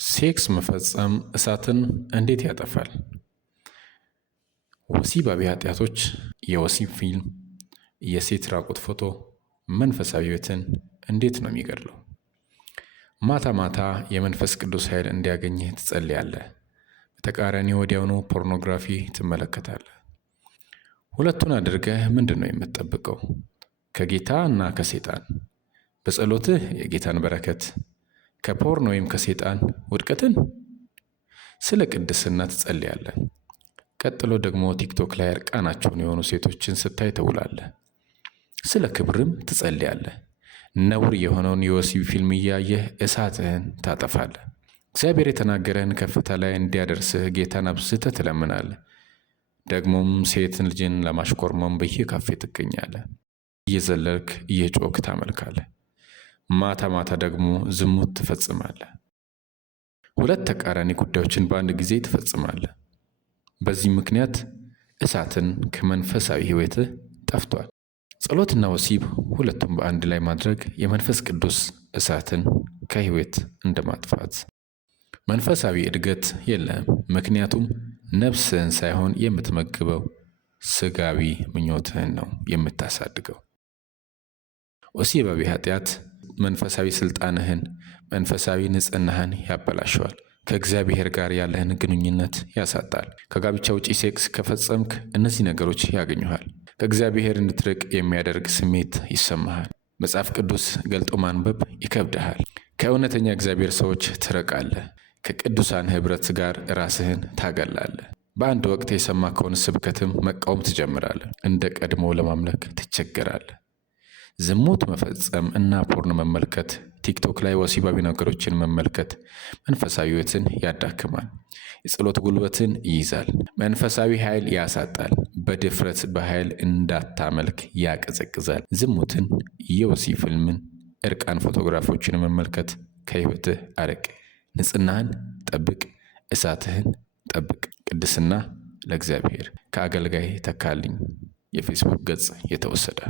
ሴክስ መፈጸም እሳትን እንዴት ያጠፋል? ወሲባዊ ኃጢአቶች፣ የወሲብ ፊልም፣ የሴት ራቁት ፎቶ መንፈሳዊ ሕይወትን እንዴት ነው የሚገድለው? ማታ ማታ የመንፈስ ቅዱስ ኃይል እንዲያገኝህ ትጸልያለህ። በተቃራኒ ወዲያውኑ ፖርኖግራፊ ትመለከታለህ። ሁለቱን አድርገህ ምንድን ነው የምትጠብቀው? ከጌታ እና ከሴጣን። በጸሎትህ የጌታን በረከት፣ ከፖርን ወይም ከሴጣን ውድቀትን። ስለ ቅድስና ትጸልያለህ። ቀጥሎ ደግሞ ቲክቶክ ላይ እርቃናቸውን የሆኑ ሴቶችን ስታይ ትውላለህ። ስለ ክብርም ትጸልያለህ። ነውር የሆነውን የወሲብ ፊልም እያየህ እሳትህን ታጠፋለህ። እግዚአብሔር የተናገረህን ከፍታ ላይ እንዲያደርስህ ጌታን አብዝተህ ትለምናለህ። ደግሞም ሴት ልጅን ለማሽኮርመም በየካፌ ትገኛለህ። እየዘለልክ እየጮክ ታመልካለህ። ማታ ማታ ደግሞ ዝሙት ትፈጽማለህ። ሁለት ተቃራኒ ጉዳዮችን በአንድ ጊዜ ትፈጽማለህ። በዚህ ምክንያት እሳትን ከመንፈሳዊ ሕይወትህ ጠፍቷል። ጸሎትና ወሲብ ሁለቱም በአንድ ላይ ማድረግ የመንፈስ ቅዱስ እሳትን ከሕይወት እንደማጥፋት። መንፈሳዊ እድገት የለህም፣ ምክንያቱም ነፍስህን ሳይሆን የምትመግበው ስጋዊ ምኞትህን ነው የምታሳድገው። ወሲባዊ ኃጢአት መንፈሳዊ ስልጣንህን፣ መንፈሳዊ ንጽህናህን ያበላሸዋል። ከእግዚአብሔር ጋር ያለህን ግንኙነት ያሳጣል። ከጋብቻ ውጪ ሴክስ ከፈጸምክ እነዚህ ነገሮች ያገኙሃል። ከእግዚአብሔር እንድትርቅ የሚያደርግ ስሜት ይሰማሃል። መጽሐፍ ቅዱስ ገልጦ ማንበብ ይከብድሃል። ከእውነተኛ እግዚአብሔር ሰዎች ትርቃለህ። ከቅዱሳን ኅብረት ጋር ራስህን ታገላለህ። በአንድ ወቅት የሰማከውን ስብከትም መቃወም ትጀምራለህ። እንደ ቀድሞ ለማምለክ ትቸገራለህ። ዝሙት መፈጸም እና ፖርን መመልከት፣ ቲክቶክ ላይ ወሲባዊ ነገሮችን መመልከት መንፈሳዊ ሕይወትን ያዳክማል። የጸሎት ጉልበትን ይይዛል። መንፈሳዊ ኃይል ያሳጣል። በድፍረት በኃይል እንዳታመልክ ያቀዘቅዛል። ዝሙትን፣ የወሲብ ፊልምን፣ እርቃን ፎቶግራፎችን መመልከት ከሕይወትህ አርቅ። ንጽህናህን ጠብቅ። እሳትህን ጠብቅ። ቅድስና ለእግዚአብሔር። ከአገልጋይ ተካልኝ የፌስቡክ ገጽ የተወሰደ